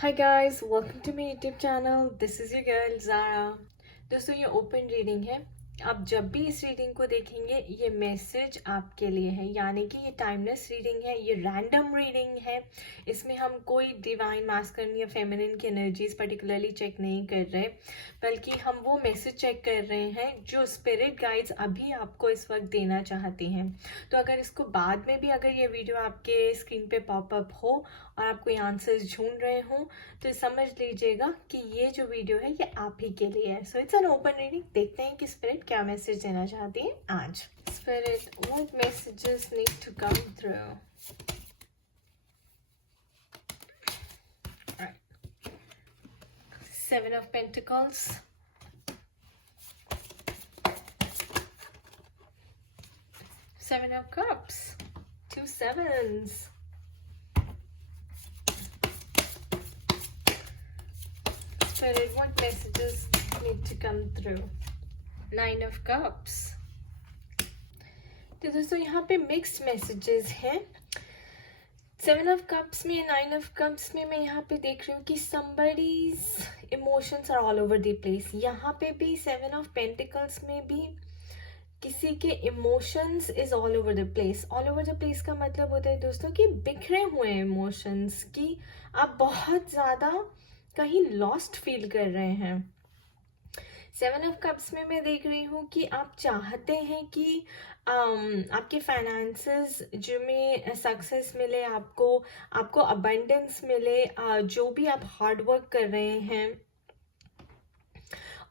Hi guys, welcome to my YouTube channel. This is your girl Zara. दोस्तों ये open reading है. आप जब भी इस रीडिंग को देखेंगे ये मैसेज आपके लिए है, यानी कि ये टाइमलेस रीडिंग है, ये रैंडम रीडिंग है. इसमें हम कोई डिवाइन मास्कुलिन या फेमिनिन की एनर्जीज पर्टिकुलरली चेक नहीं कर रहे, बल्कि हम वो मैसेज चेक कर रहे हैं जो स्पिरिट गाइड्स अभी आपको इस वक्त देना चाहते हैं. तो अगर इसको बाद में भी अगर ये वीडियो आपके स्क्रीन पे पॉपअप हो और आप कोई आंसर्स ढूंढ रहे हो तो समझ लीजिएगा कि ये जो वीडियो है ये आप ही के लिए है. So it's an open reading. देखते हैं कि स्पिरिट क्या मैसेज देना चाहती है आज. Spirit, what messages need to come through? Seven of Pentacles, Seven of Cups, two sevens, Spirit, what messages need to come through? Nine of Cups. तो दोस्तों यहाँ पे मिक्स्ड मैसेजेस हैं. सेवन ऑफ कप्स में, नाइन ऑफ कप्स में मैं यहाँ पे देख रही हूँ कि somebody's emotions are all over the place. यहाँ पे भी सेवन ऑफ पेंटिकल्स में भी किसी के emotions is all over the place. All over the place का मतलब होता है दोस्तों कि बिखरे हुए इमोशंस, की आप बहुत ज़्यादा कहीं लॉस्ट फील कर रहे हैं. सेवन ऑफ कप्स में मैं देख रही हूँ कि आप चाहते हैं कि आपके फाइनेंसेस जिनमें सक्सेस मिले, आपको अबंडेंस मिले, जो भी आप हार्ड वर्क कर रहे हैं.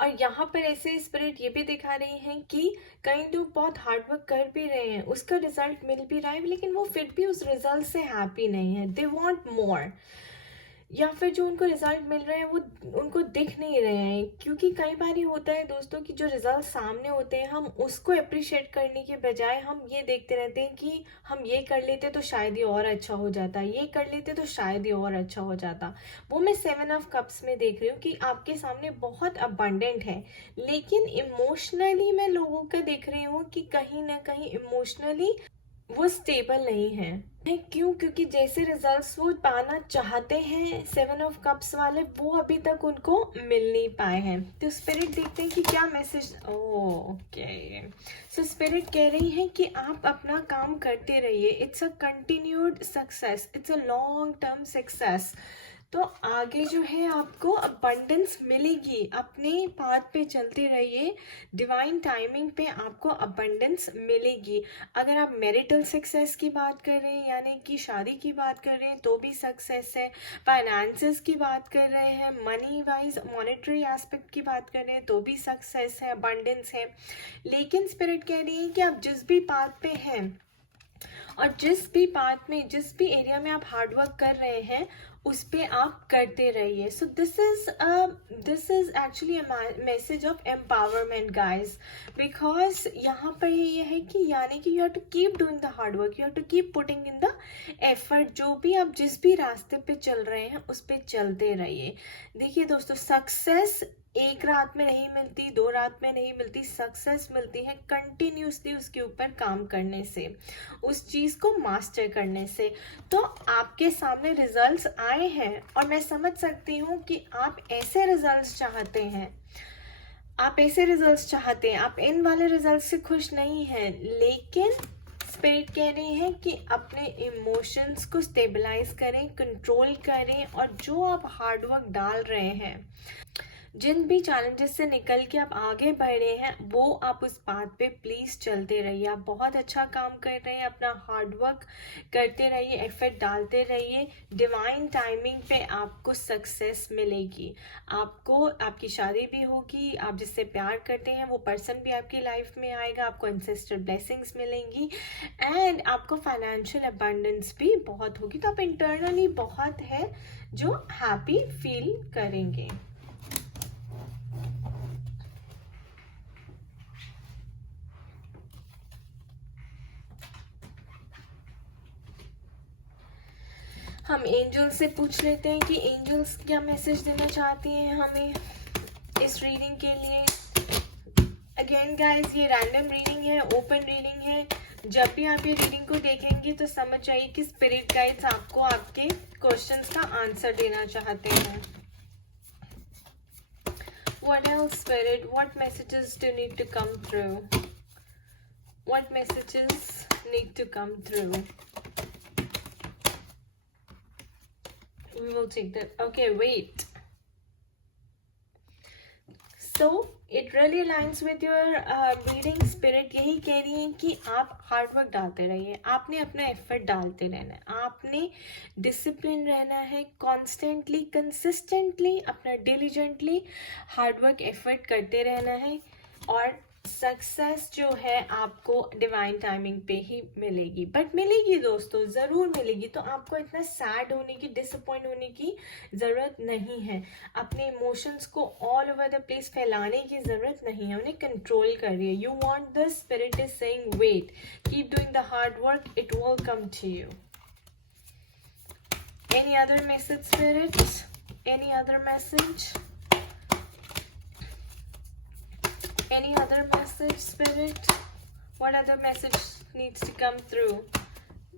और यहाँ पर ऐसे स्पिरिट ये भी दिखा रही हैं कि कई लोग बहुत हार्ड वर्क कर भी रहे हैं, उसका रिजल्ट मिल भी रहा है, लेकिन वो फिर भी उस रिजल्ट से हैप्पी नहीं है. दे वांट मोर, या फिर जो उनको रिजल्ट मिल रहे हैं वो उनको दिख नहीं रहे हैं. क्योंकि कई बार ये होता है दोस्तों कि जो रिजल्ट सामने होते हैं हम उसको अप्रिशिएट करने के बजाय हम ये देखते रहते हैं कि हम ये कर लेते तो शायद ये और अच्छा हो जाता, ये कर लेते तो शायद ये और अच्छा हो जाता. वो मैं सेवन ऑफ कप्स में देख रही हूँ कि आपके सामने बहुत अबंडेंट है, लेकिन इमोशनली मैं लोगों का देख रही हूँ कि कहीं ना कहीं इमोशनली वो स्टेबल नहीं है. क्यों? क्योंकि जैसे रिजल्ट्स वो पाना चाहते हैं सेवन ऑफ कप्स वाले, वो अभी तक उनको मिल नहीं पाए हैं. तो स्पिरिट देखते हैं कि क्या मैसेज. ओके, सो स्पिरिट कह रही है कि आप अपना काम करते रहिए. It's a continued success, it's a long term success. तो आगे जो है आपको अबंडेंस मिलेगी. अपने पाथ पे चलते रहिए, डिवाइन टाइमिंग पे आपको अबंडेंस मिलेगी. अगर आप मैरिटल सक्सेस की बात कर रहे हैं, यानी कि शादी की बात कर रहे हैं, तो भी सक्सेस है. फाइनेंसेस की बात कर रहे हैं, मनी वाइज मॉनेटरी एस्पेक्ट की बात कर रहे हैं, तो भी सक्सेस है, अबंडेंस है. लेकिन स्पिरिट कह रही है कि आप जिस भी पाथ पे हैं और जिस भी पार्ट में, जिस भी एरिया में आप हार्ड वर्क कर रहे हैं, उस पे आप करते रहिए. So this is actually message of empowerment guys, because यहाँ पर ये है कि यानी कि you have to keep doing the hard work, you have to keep putting in the effort. जो भी आप जिस भी रास्ते पे चल रहे हैं उस पे चलते रहिए. देखिए दोस्तों, सक्सेस एक रात में नहीं मिलती, दो रात में नहीं मिलती. सक्सेस मिलती है कंटिन्यूसली उसके ऊपर काम करने से, उस चीज को मास्टर करने से. तो आपके सामने रिजल्ट्स आए हैं और मैं समझ सकती हूँ कि आप ऐसे रिजल्ट्स चाहते हैं, आप ऐसे रिजल्ट्स चाहते हैं, आप इन वाले रिजल्ट से खुश नहीं हैं. लेकिन स्पिरिट कह रही है कि अपने इमोशंस को स्टेबलाइज करें, कंट्रोल करें, और जो आप हार्डवर्क डाल रहे हैं, जिन भी चैलेंजेस से निकल के आप आगे बढ़ रहे हैं, वो आप उस पाथ पे प्लीज चलते रहिए. आप बहुत अच्छा काम कर रहे हैं, अपना हार्ड वर्क करते रहिए, एफर्ट डालते रहिए. डिवाइन टाइमिंग पे आपको सक्सेस मिलेगी. आपको आपकी शादी भी होगी, आप जिससे प्यार करते हैं वो पर्सन भी आपकी लाइफ में आएगा, आपको एंसेस्ट्रल ब्लेसिंग्स मिलेंगी, एंड आपको फाइनेंशियल अबंडेंस भी बहुत होगी. तो आप इंटरनली बहुत है जो हैप्पी फील करेंगे. हम एंजल्स से पूछ लेते हैं कि एंजल्स क्या मैसेज देना चाहती हैं हमें इस रीडिंग के लिए. अगेन गाइस, ये रैंडम रीडिंग है, ओपन रीडिंग है। जब भी आप ये रीडिंग को देखेंगे तो समझ जाइए कि स्पिरिट गाइड्स आपको आपके क्वेश्चंस का आंसर देना चाहते हैं। What else, Spirit? What messages do need to come through? What messages need to come through? We will take that. Okay, wait. So it really aligns with your reading. Spirit यही कह रही है कि आप hard work डालते रहिए, आपने अपना एफर्ट डालते रहना है, आपने डिसिप्लिन रहना है, कॉन्स्टेंटली कंसिस्टेंटली अपना डिलीजेंटली हार्ड वर्क एफर्ट करते रहना है, और सक्सेस जो है आपको डिवाइन टाइमिंग पे ही मिलेगी। बट मिलेगी दोस्तों, ज़रूर मिलेगी। तो आपको इतना सैड होने की, डिसअपॉइंट होने की ज़रूरत नहीं है, अपने इमोशंस को ऑल ओवर द प्लेस फैलाने की ज़रूरत नहीं है, उन्हें कंट्रोल करिए। You want the spirit is saying wait, keep doing the hard work, it will come to you. Any other message spirit? Any other message? Any other message, Spirit? What other message needs to come through?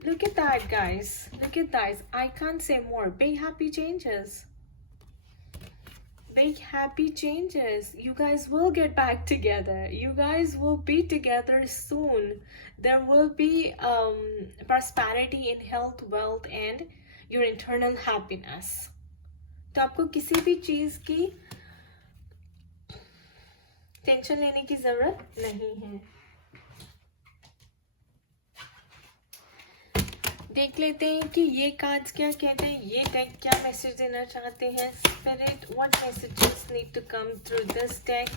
Look at that, guys. Look at that. I can't say more. Big happy changes. Big happy changes. You guys will get back together. You guys will be together soon. There will be prosperity in health, wealth, and your internal happiness. तो आपको किसी भी चीज़ की tension लेने की जरूरत नहीं है। देख लेते हैं कि ये कार्ड्स क्या कहते हैं, ये डेक क्या मैसेज देना चाहते हैं। Spirit, what messages need to come through this deck?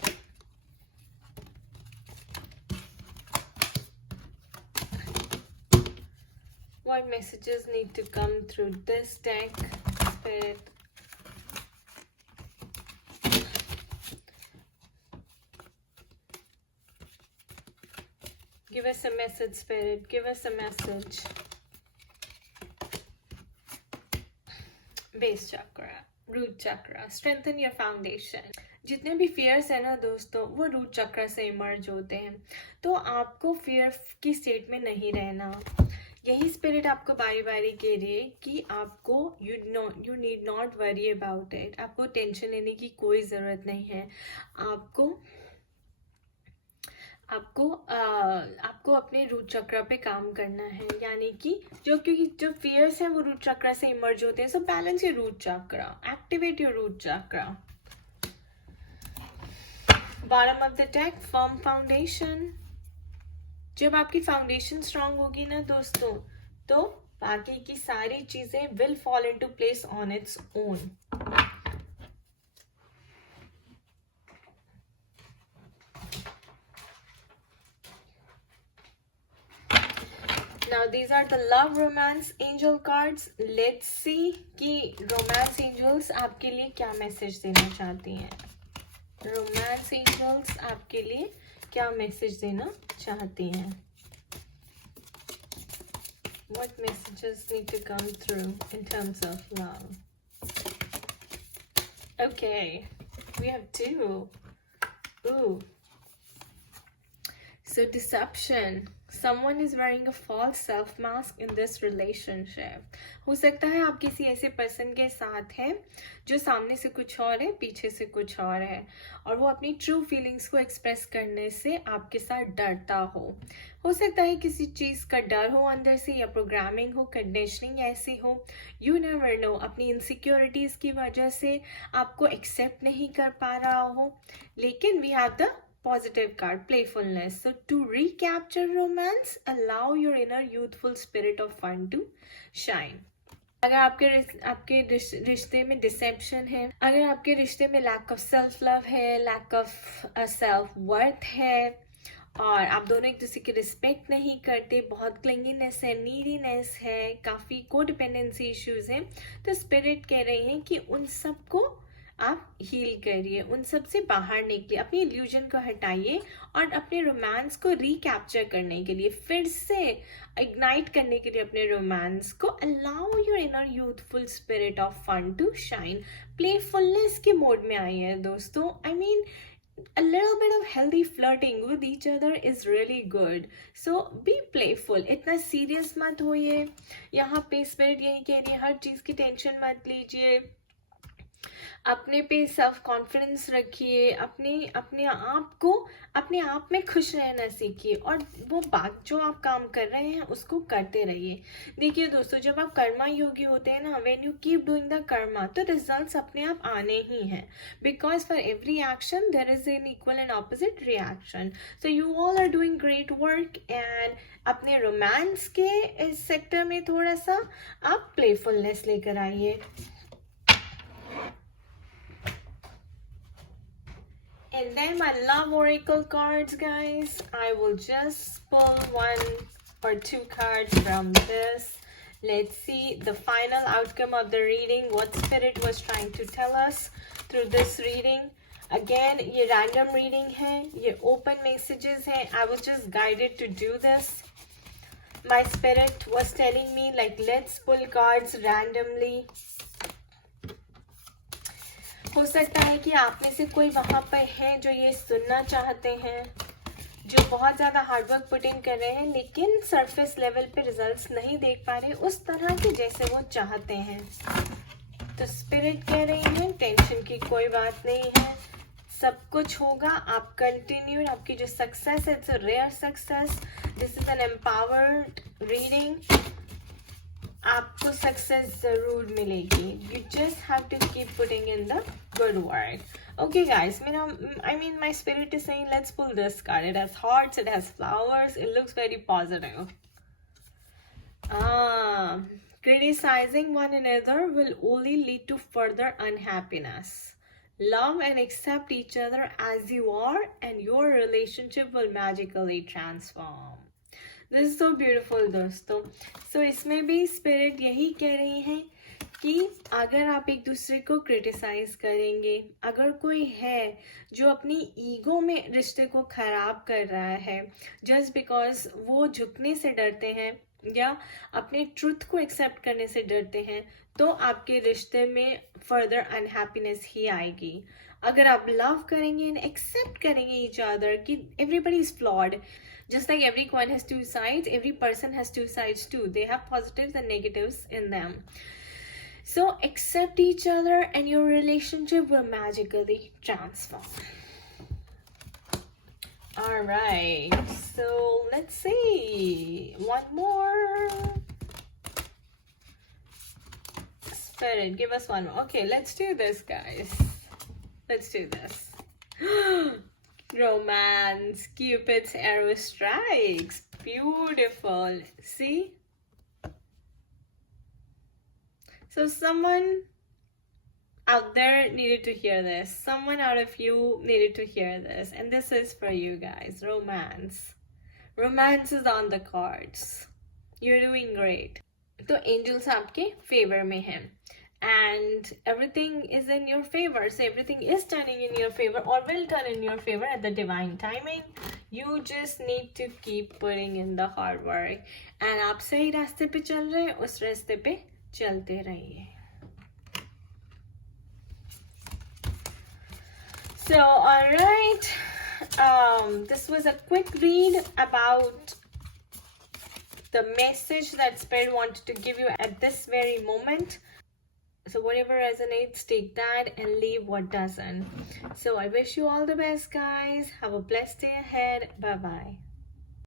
What messages need to come through this deck? Spirit, give us a message, Spirit. Give us a message. Base chakra, root chakra. Strengthen your foundation. जितने भी fears है ना दोस्तों, वो root चक्र से emerge होते हैं। तो आपको फियर की स्टेट में नहीं रहना। यही स्पिरिट आपको बारी बारी कह रही है कि आपको you need not worry about it. आपको टेंशन लेने की कोई ज़रूरत नहीं है। आपको अपने रूट चक्र पे काम करना है, यानी कि क्योंकि जो फियर्स हैं वो रूट चक्र से इमर्ज होते हैं। सो बैलेंस योर रूट चक्र, एक्टिवेट योर रूट चक्र। Bottom of the deck, firm foundation. जब आपकी फाउंडेशन स्ट्रांग होगी ना दोस्तों, तो बाकी की सारी चीजें will fall into place on its own. Now these are the love romance angel cards. Let's see कि romance angels आपके लिए क्या मैसेज देना चाहती हैं। Romance angels आपके लिए क्या मैसेज देना चाहती हैं? What messages need to come through in terms of love? Okay, we have two. Ooh. So deception. Someone is wearing a false self mask in this relationship. हो सकता है आप किसी ऐसे पर्सन के साथ हैं जो सामने से कुछ और है, पीछे से कुछ और है, और वो अपनी ट्रू फीलिंग्स को एक्सप्रेस करने से आपके साथ डरता हो सकता है किसी चीज़ का डर हो अंदर से, या प्रोग्रामिंग हो, कंडीशनिंग ऐसी हो। यू नेवर नो, अपनी इनसिक्योरिटीज़ की वजह से आपको एक्सेप्ट नहीं कर पा रहा हो। लेकिन we have the positive card, playfulness. So to recapture romance, allow your inner youthful spirit of fun to shine. अगर आपके रिश्ते में डिसेप्शन है, अगर आपके रिश्ते में लैक ऑफ सेल्फ लव है, लैक ऑफ सेल्फ वर्थ है, और आप दोनों एक दूसरे की रिस्पेक्ट नहीं करते, बहुत क्लिंगीनेस है, नीडीनेस है, काफ़ी कोडिपेंडेंसी इश्यूज हैं, तो स्पिरिट कह रही हैं कि उन सबको आप हील करिए, उन सब से बाहर निकलिए, अपनी इल्यूजन को हटाइए, और अपने रोमांस को रिकैप्चर करने के लिए, फिर से इग्नाइट करने के लिए अपने रोमांस को, allow your inner youthful spirit of fun to shine. Playfulness के मोड में आई है दोस्तों। I mean a little bit of healthy flirting with each other is really good. So be playful. इतना serious मत होइए. यहाँ पे स्पिरिट यही कह रही है, हर चीज की टेंशन मत लीजिए, अपने पे सेल्फ कॉन्फिडेंस रखिए, अपने अपने आप को अपने आप में खुश रहना सीखिए, और वो बात जो आप काम कर रहे हैं उसको करते रहिए. देखिए दोस्तों, जब आप कर्मा योगी होते हैं ना, when you keep doing the karma, तो रिजल्ट्स अपने आप आने ही हैं, because for every action there is an equal and opposite reaction. So you all are doing great work. And अपने रोमांस के इस सेक्टर में थोड़ा सा आप प्लेफुलनेस लेकर आइए. And then my love oracle cards, guys. I will just pull one or two cards from this. Let's see the final outcome of the reading, what spirit was trying to tell us through this reading. Again, ये random reading है, ये open messages है. I was just guided to do this. My spirit was telling me, like, let's pull cards randomly. हो सकता है कि आप में से कोई वहां पर है जो ये सुनना चाहते हैं, जो बहुत ज़्यादा हार्डवर्क पुट इन कर रहे हैं, लेकिन सरफेस लेवल पे रिजल्ट्स नहीं देख पा रहे उस तरह के जैसे वो चाहते हैं. तो स्पिरिट कह रही है टेंशन की कोई बात नहीं है, सब कुछ होगा. आप कंटिन्यू, आपकी जो सक्सेस है, it's a rare success. This is an empowered reading. आपको सक्सेस जरूर मिलेगी. You just have to keep putting in the good work. Okay guys, I mean my spirit is saying let's pull this card. It has hearts, it has flowers, it looks very positive. Criticizing one another will only lead to further unhappiness. Love and accept each other as you are and your relationship will magically transform. This is so beautiful दोस्तों. सो इसमें भी spirit यही कह रही है कि अगर आप एक दूसरे को क्रिटिसाइज करेंगे, अगर कोई है जो अपनी ईगो में रिश्ते को खराब कर रहा है जस्ट बिकॉज वो झुकने से डरते हैं या अपने ट्रुथ को एक्सेप्ट करने से डरते हैं, तो आपके रिश्ते में फर्दर अनहैप्पीनेस ही आएगी. अगर आप लव करेंगे एंड एक्सेप्ट करेंगे ईच अदर कि everybody is flawed, just like every coin has two sides, every person has two sides too. They have positives and negatives in them. So accept each other and your relationship will magically transform. All right, so let's see one more. Spirit, give us one more. Okay, let's do this, guys. Let's do this. Romance, Cupid's arrow strikes. Beautiful. See? So someone out there needed to hear this. Someone out of you needed to hear this. And this is for you guys. Romance. Romance is on the cards. You're doing great. तो angels आपके favor में हैं. And everything is in your favor. So everything is turning in your favor or will turn in your favor at the divine timing. You just need to keep putting in the hard work. And आप सही रास्ते पे चल रहे हैं, उस रास्ते पे चलते रहिए. So alright, this was a quick read about the message that Spirit wanted to give you at this very moment. So whatever resonates, take that and leave what doesn't. So I wish you all the best, guys. Have a blessed day ahead. Bye-bye.